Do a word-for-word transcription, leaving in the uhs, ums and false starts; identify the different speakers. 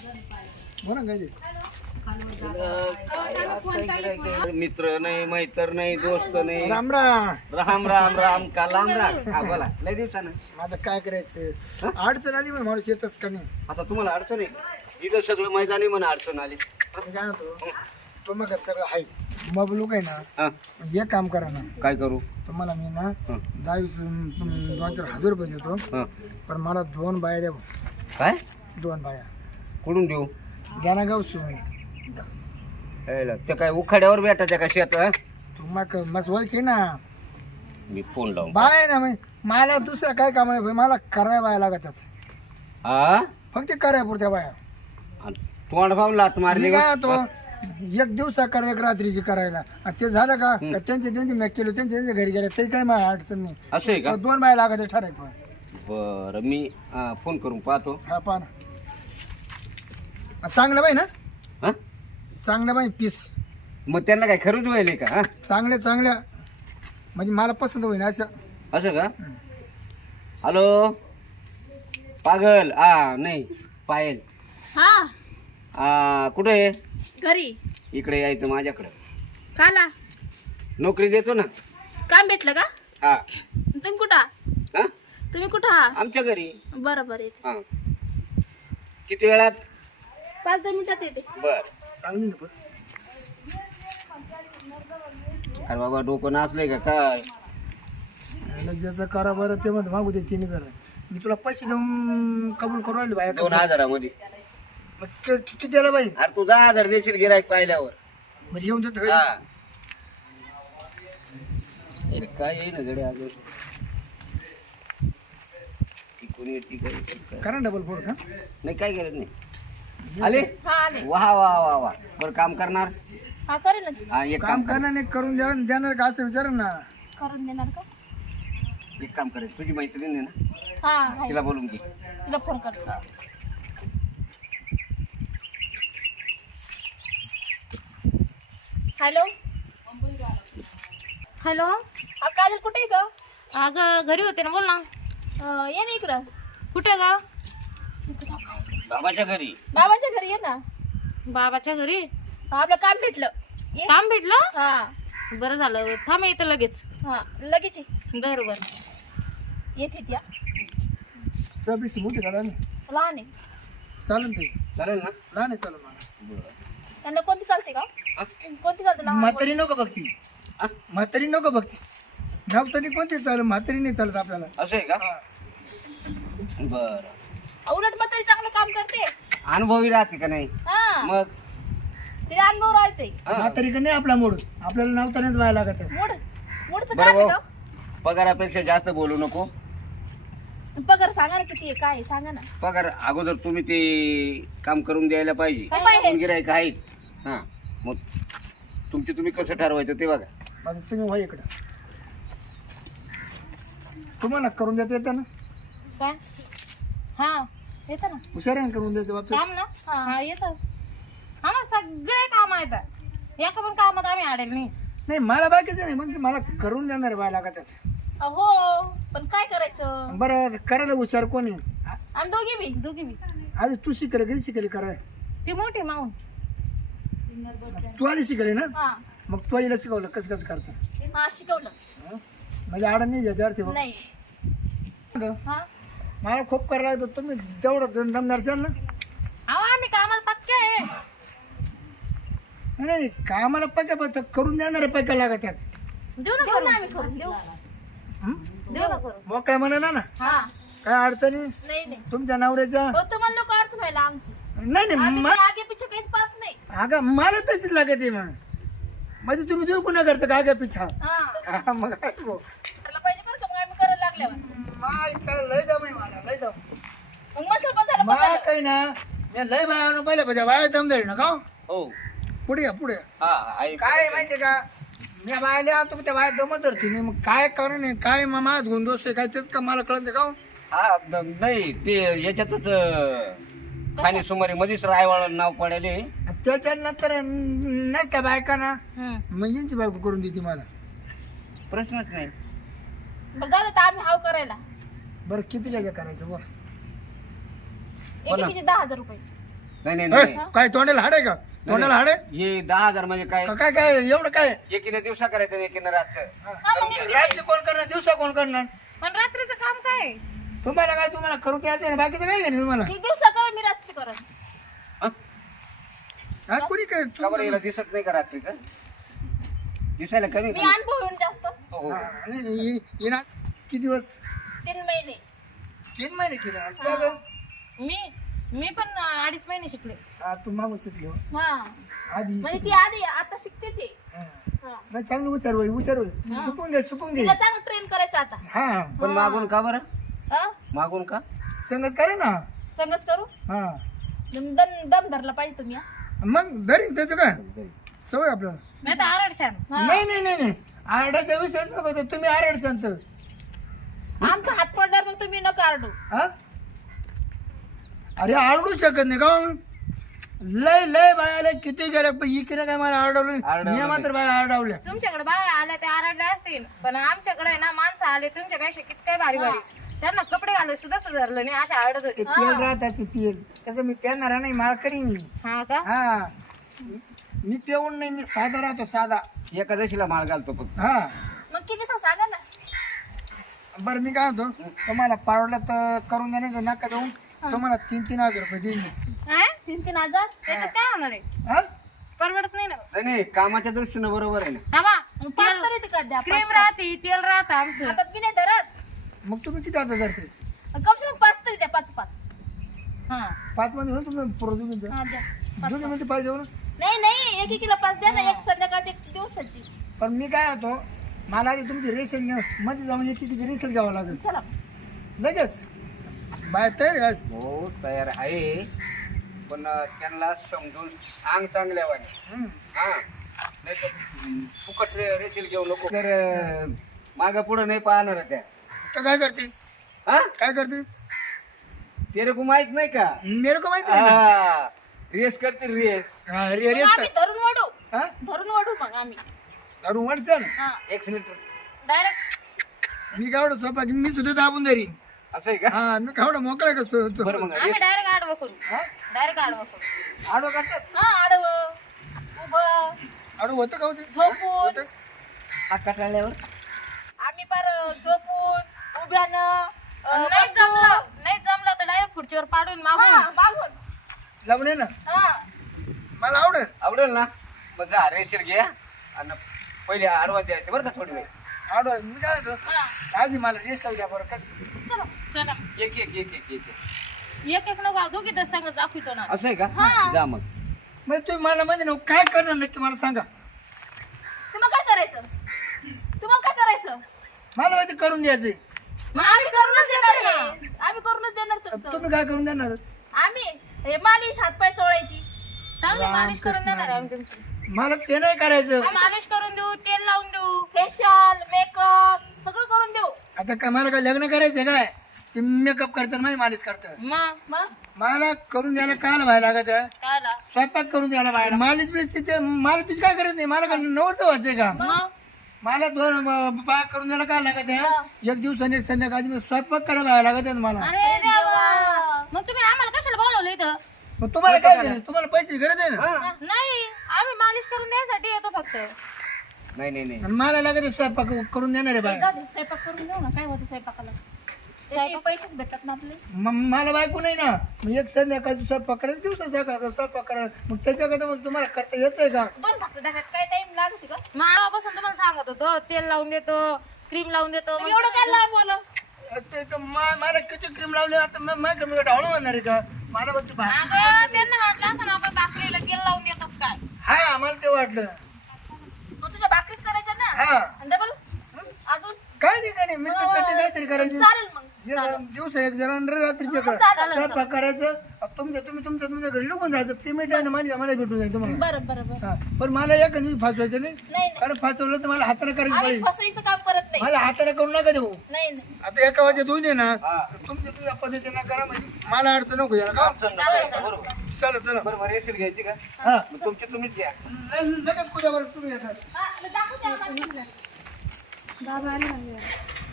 Speaker 1: बोला काय ते
Speaker 2: मित्र नाही मैत्र नाही दोस्त नाही.
Speaker 1: राम राम.
Speaker 2: राम राम राम का लांब राम. हा बोला लय दिवसानं
Speaker 1: आता काय करायचं अडचण आली मग माणूस येतच का नाही.
Speaker 2: आता तुम्हाला अडचण आहे इथं सगळं माहित झाली म्हणा अडचण आली.
Speaker 1: मी काय म्हणतो तो मग सगळं आहे मग लोक आहे ना
Speaker 2: हा
Speaker 1: हे काम करा ना.
Speaker 2: काय करू
Speaker 1: तुम्हाला मी ना
Speaker 2: हं.
Speaker 1: दहा वीस अं, दोन चार हजार रुपये देतो
Speaker 2: हा
Speaker 1: पण मला दोन बाया द्या
Speaker 2: काय
Speaker 1: दोन बाया
Speaker 2: कुठून देऊ
Speaker 1: द्या ना गाव सोडून.
Speaker 2: यायला. ते काय उखाड्यावर भेटा त्या का शेत हा?
Speaker 1: तू मग मस्त ओळखी ना
Speaker 2: मी फोन लावून
Speaker 1: बाय ना मग मला दुसरं काय काम आहे भाई, मला कराय बाया लागतात
Speaker 2: हा
Speaker 1: फक्त कराय पुरत्या बाया.
Speaker 2: आणि तोंड भाव लात मारली
Speaker 1: मी काय तो एक दिवसा करा एक रात्रीची करायला आणि ते झालं का का त्यांचे त्यांचे मॅक केलं त्यांच्या त्यांच्या घरी गेले तरी काही माझ्या अडचण नाही.
Speaker 2: असं आहे का
Speaker 1: दोन बाया लागत ठरायक पण
Speaker 2: बर मी हा, फोन करून पाहतो.
Speaker 1: हा पहा ना चांगलं बाई ना
Speaker 2: हा
Speaker 1: चांगलं बाई पीस
Speaker 2: मग त्यांना काय खरंच व्हायले का हा
Speaker 1: चांगल्या चांगल्या म्हणजे मला पसंत होईल असं.
Speaker 2: असं का हॅलो पागल हा नाही पायल
Speaker 3: हा
Speaker 2: आ, कुठे आहे
Speaker 3: घरी
Speaker 2: इकडे यायचं माझ्याकडे
Speaker 3: काला
Speaker 2: नोकरी देतो ना.
Speaker 3: काम भेटलं का
Speaker 2: हा
Speaker 3: तुम्ही कुठं आहात?
Speaker 2: हा
Speaker 3: तुम्ही कुठं आहात?
Speaker 2: आमच्या घरी
Speaker 3: बरं बरं येते
Speaker 2: हा किती वेळात
Speaker 3: पाच दहा मिनिटात येते.
Speaker 2: बर
Speaker 1: चांगली ना पण
Speaker 2: अरे बाबा डोकं नाचलंय का काय
Speaker 1: आणि ज्याचं करा बरं ते मध्ये मागू दे तिने करा मी तुला पैसे देऊन कबूल करून राहिले बाया
Speaker 2: दोन हजारामध्ये
Speaker 1: मग ते किती द्यायला बाई
Speaker 2: अरे तू दहा हजार देशील गिरायक पाहिल्यावर
Speaker 1: म्हणजे येऊन देतो
Speaker 2: हा अरे काय येईन गडे अजून ती कोणी येते काय येते काय?
Speaker 1: करा डबल फोड का
Speaker 2: नाही काय गरज नाही आले
Speaker 3: हा आले
Speaker 2: वा वा वा वा बरं काम करणार
Speaker 3: हा करेल ना
Speaker 2: हा एक
Speaker 1: काम
Speaker 2: काम कर
Speaker 1: करणार नाही करून द्या देणार का असं विचार ना.
Speaker 3: करून देणार का
Speaker 2: एक काम करायचं तुझी मैत्रीण आहे ना
Speaker 3: हा आहे.
Speaker 2: तिला बोलून घे.
Speaker 3: तुला फोन करतो. हॅलो
Speaker 4: हॅलो
Speaker 3: हा काजल कुठे आहे का
Speaker 4: अगं घरी होते ना बोल ना.
Speaker 3: अं, ये ना इकडं
Speaker 4: कुठे ग
Speaker 2: बाबाच्या घरी
Speaker 3: बाबाच्या घरी ये ना.
Speaker 4: बाबाच्या घरी
Speaker 3: हा, आपलं काम भेटलं ये.
Speaker 4: काम भेटलं.
Speaker 3: हा
Speaker 4: बरं झालं थांब येतं लगेच.
Speaker 3: हा लगेच ये.
Speaker 4: बरोबर
Speaker 3: येते त्या
Speaker 1: तुला पैसे मोठे करा ना
Speaker 3: लहान आहे
Speaker 1: चालेल ते
Speaker 2: चालेल ना
Speaker 1: लहान आहे चालेल मला.
Speaker 3: त्यांना कोणती चालते का कोणती चालते लहान
Speaker 1: म्हातारी नको बघती म्हातारी नको बघती नवतरी कोणती चालू म्हातारी नाही चालत आपल्याला.
Speaker 2: असं आहे का बर
Speaker 3: उलट मग तरी चांगलं काम करते.
Speaker 2: अनुभवी राहते का नाही
Speaker 3: हा
Speaker 2: मग
Speaker 3: तिला अनुभव राहते.
Speaker 2: हा.
Speaker 1: म्हातारी का नाही आपला मूड आपल्याला नवतानेच व्हायला लागत
Speaker 3: मोड मोडचं
Speaker 2: बरं
Speaker 3: काम आहे
Speaker 2: भाऊ
Speaker 3: का
Speaker 2: पगारापेक्षा जास्त बोलू नको.
Speaker 3: पगार सांगा ना किती आहे काय आहे, सांगा ना.
Speaker 2: पगार अगोदर तुम्ही ते काम करून द्यायला पाहिजे.
Speaker 3: काय पाहिजे?
Speaker 2: गिरायक आहेत हा मग तुमचे तुम्ही कसं ठरवायचं ते बघा.
Speaker 1: माझं तुम्ही व्हा इकडं तुम्हाला करून देता येतं ना
Speaker 3: काय हा येतं ना
Speaker 1: हुशार आहे ना करून द्यायचं बाबतीत.
Speaker 4: काम ना हा येतं. हा ना सगळे काम आहेत एका पण कामात आम्ही अडेल नाही.
Speaker 1: नाही मला बाकीचं नाही मग ते मला करून देणार व्हायला लागत आहेत.
Speaker 3: हो पण काय करायचं
Speaker 1: बरं करायला हुशार कोणी
Speaker 3: आम्ही दोघी बी
Speaker 4: दोघी बी
Speaker 1: आधी तू शिकले कधी शिकले कराय
Speaker 4: ती मोठी माऊन
Speaker 1: तू आधी शिकले ना
Speaker 3: हा
Speaker 1: मग तू आईला शिकवलं कसं कसं करतं
Speaker 3: हा शिकवलं
Speaker 1: म्हणजे आडा नाही याच्या अर्थ
Speaker 3: नाही हा
Speaker 1: मला खूप करायला लागतं तुम्ही तेवढं दमदार असाल ना.
Speaker 4: अहो आम्ही कामाला पक्के आहे.
Speaker 1: नाही नाही कामाला पक्या पक्या करून देणारे पक्या लागत आहेत.
Speaker 4: देऊ ना
Speaker 3: देऊ
Speaker 4: करून.
Speaker 3: ना आम्ही करून देऊ
Speaker 1: हं?
Speaker 4: देऊ ना करून.
Speaker 1: मोकळ्या म्हणा ना
Speaker 3: हा
Speaker 1: काय अडचणी
Speaker 3: नाही नाही
Speaker 1: तुमच्या नवऱ्याच्या
Speaker 3: हो तुम्हाला नको अडचण व्हायला आमची
Speaker 1: नाही नाही
Speaker 3: आम्ही
Speaker 1: मा-
Speaker 3: काही आगे पिछे काहीच पाहत नाही.
Speaker 1: अगं मला तशीच लागत आहे मग म्हणजे तुम्ही देऊ कुणा करता काय काय पिछा
Speaker 3: हा
Speaker 1: हा, मग काय भाऊ.
Speaker 3: त्याला पाहिजे बरं का मग आम्ही करायला लागल्यावर
Speaker 1: माय काय लय दम आहे मला लय दम
Speaker 3: मग मसाला बसायला
Speaker 1: मा
Speaker 3: बसायला.
Speaker 1: काही ना मी लय बाया पहिले पाहिजे बाया दम धरी ना का हो?
Speaker 2: हो
Speaker 1: पुढे या पुढे या.
Speaker 2: हा आहे.
Speaker 1: काय आहे माहितीये का मी बायला आलो त्या बाया दमत धरते नाही मग काय कारण आहे काय मग माझ्यात गुंदोष आहे काय तेच का मला कळत का हो?
Speaker 2: हा न- नाही ते याच्यातच खाणी सुमारी मध्येच रायवाळ नाव पडायले.
Speaker 1: आणि त्याच्यानंतर नसत्या बायका ना
Speaker 4: हम्म.
Speaker 1: मग यांची बायको करून देते मला.
Speaker 2: प्रश्नच नाही.
Speaker 3: बरं जाऊ दे आम्ही हाव करायला
Speaker 1: बरं किती जागा करायचं बरं
Speaker 3: एकेकीचे दहा हजार रुपये
Speaker 2: नाही नाही नाही
Speaker 1: ए, काय तोंडाला हाड आहे का तोंडाला हाड आहे
Speaker 2: हे दहा हजार म्हणजे काय
Speaker 1: का- काय काय एवढं काय
Speaker 2: एकीने दिवसा करायचं एकीने रातचं
Speaker 3: हा, मग एक-
Speaker 1: रात्री कोण करणार दिवसा कोण करणार
Speaker 4: पण रात्रीचं काम काय आहे?
Speaker 1: तुम्हाला काय तुम्हाला करू द्यायचं ना बाकीचं काय नाही तुम्हाला
Speaker 3: एक दिवसा करा मी रातची करा
Speaker 2: हं?
Speaker 1: हा कोणी काय
Speaker 2: का बरं हिला दिसत नाही का रात्रीचं दिसायला कमी
Speaker 3: मी
Speaker 2: का?
Speaker 3: अनुभव येऊन जास्त
Speaker 2: हो, हो.
Speaker 1: हा, आणि हि- हिना किती दिवस
Speaker 3: तीन महिने
Speaker 1: तीन महिने केले का गं?
Speaker 4: मी मी पण अं, अडीच महिने शिकले
Speaker 1: हा तू मागून शिकली हो.
Speaker 3: हा
Speaker 1: आधी
Speaker 3: म्हणजे
Speaker 1: शिकली.
Speaker 3: ती आधी आता शिकतेच आहे.
Speaker 1: हा.
Speaker 3: हा.
Speaker 1: नाही चांगली हुशार होई हुशार होई शिकून घे शिकून घे
Speaker 3: तिला चांगलं ट्रेन करायचं आता
Speaker 1: हा
Speaker 2: पण मागून का बरं
Speaker 3: हा?
Speaker 2: मागून का
Speaker 1: संगत करे ना
Speaker 3: संगच करू
Speaker 1: हा
Speaker 3: दम दम दम धरला पाहिजे तुम्ही हा?
Speaker 1: मग धरी त्याचं काय सवय आपल्याला
Speaker 4: नाही तर आरडशान
Speaker 3: हा.
Speaker 1: नाही नाही नाही नाही आरडाचा विषय नको तो तुम्ही आरड सांगतो
Speaker 3: आमचा हात पडल्यावर मग तुम्ही नका आरडू
Speaker 1: हा अरे आरडू शकत नाही का लय लय बायाला किती गेल्या पण इकडे काय मला आरडवलं
Speaker 2: आरडवलं
Speaker 1: मी मात्र बाया आरडावल्या
Speaker 4: तुमच्याकडे बाया आल्या ते आरडल्या असतील पण आमच्याकडे आहे ना माणसं आले तुमच्यापेक्षा किती भारी भारी त्यांना कपडे घालत सुद्धा सुधारलं नाही अशा आरडत
Speaker 1: ते
Speaker 4: होते
Speaker 1: तेल राहत असते तेल तसं मी पेणार नाही मला करीन मी
Speaker 4: हा का
Speaker 1: हा मी पेऊन नाही मी साधा राहतो साधा
Speaker 2: एकादशीला माळ घालतो फक्त
Speaker 1: हा
Speaker 3: मग किती दिवसा सांगा ना
Speaker 1: बरं मी काय होतो तुम्हाला पावडला तर करून देण्याचं नका देऊन तुम्हाला तीन तीन हजार रुपये देईन मी.
Speaker 4: हा?
Speaker 3: तीन तीन हजार
Speaker 4: त्याच्यात काय होणार आहे
Speaker 1: हा
Speaker 4: परवडत नाही ना
Speaker 2: नाही नाही कामाच्या दृष्टीनं बरोबर आहे ना
Speaker 4: हा बा
Speaker 3: मग पाच तरी ते का द्या
Speaker 4: क्रीम राहते तेल राहतं आमचं
Speaker 3: आता मी नाही धरत
Speaker 1: मग तुम्ही किती आता धरते
Speaker 3: कम से कम पाच तरी द्या पाच पाच
Speaker 4: हा
Speaker 1: पाच मध्ये होईल तुम्ही प्रोदुगीचं
Speaker 3: हा द्या
Speaker 1: दोन्ही मध्ये पाहिजे हो ना
Speaker 3: नाही नाही एक एकीला पाच द्या ना एक संध्याकाळची एक दिवसाची
Speaker 1: पण मी काय होतो मला आधी तुमची रेसेल मध्ये जाऊन एक एकीची रेसेल घ्यावं लागेल
Speaker 3: चला
Speaker 1: लगेच बाय तयार आहे.
Speaker 2: हो तयार आहे पण त्यांना समजून सांग चांगल्या वाणी
Speaker 1: हम्म.
Speaker 2: हा नाही तर फुकट रे- रेशील घेऊ नको तर माग पुढे नाही पाहणार त्या
Speaker 1: तर काय करते
Speaker 2: हा
Speaker 1: काय करते
Speaker 2: तेरे को माहित नाही का
Speaker 1: मेरे को माहिती आहे ना
Speaker 2: हा, रेस करते रेस
Speaker 1: हा, रे-
Speaker 3: मग
Speaker 1: रेस
Speaker 3: आम्ही धरून वाढू
Speaker 1: कर हा
Speaker 3: धरून वाढू मग आम्ही
Speaker 1: धरून वाटचं
Speaker 3: हा
Speaker 2: एक लिटर
Speaker 4: डायरेक्ट
Speaker 1: मी कावडं सोपा की मी सुद्धा दाबून धरीन
Speaker 2: असं आहे का
Speaker 1: हा मी कावडं मोकळा कसं होतो
Speaker 2: बरं मग
Speaker 4: आम्ही
Speaker 2: रेस
Speaker 4: डायरेक्ट आडवं करू
Speaker 1: हा
Speaker 4: डायरेक्ट आडवं करू
Speaker 1: आडवं करतात
Speaker 3: हा आडवं उभं
Speaker 1: आडवं होतं का होतं
Speaker 3: झोपून
Speaker 1: होतं
Speaker 2: हा कटाळल्यावर
Speaker 3: आम्ही पार झोपून उभ्यानं अं,
Speaker 4: नाही
Speaker 3: बसून.
Speaker 4: जमलं नाही जमलं तर डायरेक्ट खुर्चीवर पाडून
Speaker 3: हा,
Speaker 4: मागून
Speaker 3: मागून
Speaker 1: लावून ये ना
Speaker 3: हा
Speaker 1: मला आवडेल
Speaker 2: आवडेल ना मग जा रेशील घ्या आणि पहिले आडवा द्यायचे बरं का थोडी वेळ
Speaker 1: आडवं मी काय होतो
Speaker 3: हा
Speaker 1: आधी मला रेसल द्या बरं कसं
Speaker 3: चला
Speaker 4: चला
Speaker 2: एक एक एक एक एक
Speaker 4: एक एक नको दोघी दस्तांग दाखवितो ना
Speaker 2: असं आहे का जा मग
Speaker 1: मग तुम्ही मला मध्ये ना काय करणार नक्की मला सांगा
Speaker 3: तुम्हाला काय करायचं तुम्हाला काय करायचं
Speaker 1: मला माहिती करून द्यायचंय
Speaker 3: मग आम्ही करूनच देणार आहे. आम्ही करूनच देणार तुमचं
Speaker 1: तुम्ही काय करून देणार
Speaker 3: आम्ही हे मालिश हातपाय चोळायची
Speaker 4: चांगली मालिश करून देणार आहे आम्ही तुमची
Speaker 1: मला ते नाही करायचं
Speaker 4: मालिश करून देऊ तेल लावून देऊ
Speaker 3: फेशियल मेकअप सगळं करून देऊ
Speaker 1: आता काय मला काय लग्न करायचं काय ते मेकअप करतात माझी मालिश करतात
Speaker 4: मग
Speaker 3: मग
Speaker 1: मला करून द्यायला कायला व्हायला लागत आहे?
Speaker 4: कायला
Speaker 1: स्वयंपाक करून द्यायला व्हायला मालिश बिलिश तिथे मला तिची काय करत नाही मला काय नवरतं व्हायचंय का
Speaker 4: मग
Speaker 1: मला दोन बाया करून द्यायला काय लागत आहे एक दिवसाने एक संध्याकाळी मी स्वयंपाक करायला व्हायला लागत आहे मला
Speaker 4: अरे देवा मग तुम्ही आम्हाला कशाला बोलवलं इथं
Speaker 1: मग तुम्हाला काय नाही तुम्हाला पैसे गरज आहे ना
Speaker 2: हा
Speaker 4: नाही आम्ही मालिश करून द्यायसाठी येतो फक्त
Speaker 2: नाही नाही नाही
Speaker 1: आणि मला लागत आहे स्वयंपाक करून देणार आहे बाय
Speaker 3: जाऊ दे, स्वयंपाक करून देऊ ना काय होतं स्वयंपाकाला त्याचे पैसेच भेटतात ना आपले
Speaker 1: म- मला बायको नाही ना मग एक संध्याकाळी स्वयंपाक करायला दिवसा सकाळ स्वयंपाक करायला मग त्याच्याकडे मग तुम्हाला करता येतंय का
Speaker 3: दोन भाकरी टाकत काय टाइम लागते का
Speaker 4: मग आवापासून तुम्हाला सांगत होतो तेल लावून देतो क्रीम लावून देतो
Speaker 3: तुम्ही एवढं काय लांब बोला
Speaker 1: ते तर मा- मला किती क्रीम लावले आता म- माझ्या मी ढवळून म्हणणार आहे का मला बघ तू भा-
Speaker 4: अगं त्यांना वाटलं असं ना आपण भाकरीला तेल लावून देतो काय
Speaker 1: हा मला ते वाटलं
Speaker 3: मग तुझ्या भाकरीच करायच्या ना
Speaker 1: हा
Speaker 3: आणि डबल अजून
Speaker 1: काय नाही काय नाही मी त्यासाठी काहीतरी करायचं
Speaker 3: चालेल मग
Speaker 1: एक दिवस एक जरा रात्रीचे कर
Speaker 3: चालेल.
Speaker 1: स्वयंपाक करायचं तुमच्या तुम्ही तुमच्या तुमच्या घरी लुकून जायचं पेमेंट आहे ना माझ्या मला भेटून जाईल तुम्हाला
Speaker 3: बरं बरं बरं
Speaker 1: हा पण मला एक दिवस फासवायचं नाही
Speaker 3: नाही नाही
Speaker 1: कारण फासवलं तर मला हाताने करायचं
Speaker 3: आम्ही
Speaker 1: पाहिजे
Speaker 3: फसवीचं काम करत नाही
Speaker 1: मला हाताने करू नका देऊ
Speaker 3: नाही नाही
Speaker 1: आता एका वाजता दोन आहे ना
Speaker 2: हा.
Speaker 1: तुमच्या तुझ्या पद्धतीने करा म्हणजे मला अडचण नको याला का
Speaker 2: अडचण नको, बरोबर
Speaker 1: चला चला
Speaker 2: बरोबर रेशील घ्यायची का
Speaker 1: हा
Speaker 2: मग तुमची तुम्हीच द्या
Speaker 1: लगेच कुठे बरं तुम्ही येतात
Speaker 3: हा, दाखवते आम्हाला. दादा आले म्हणजे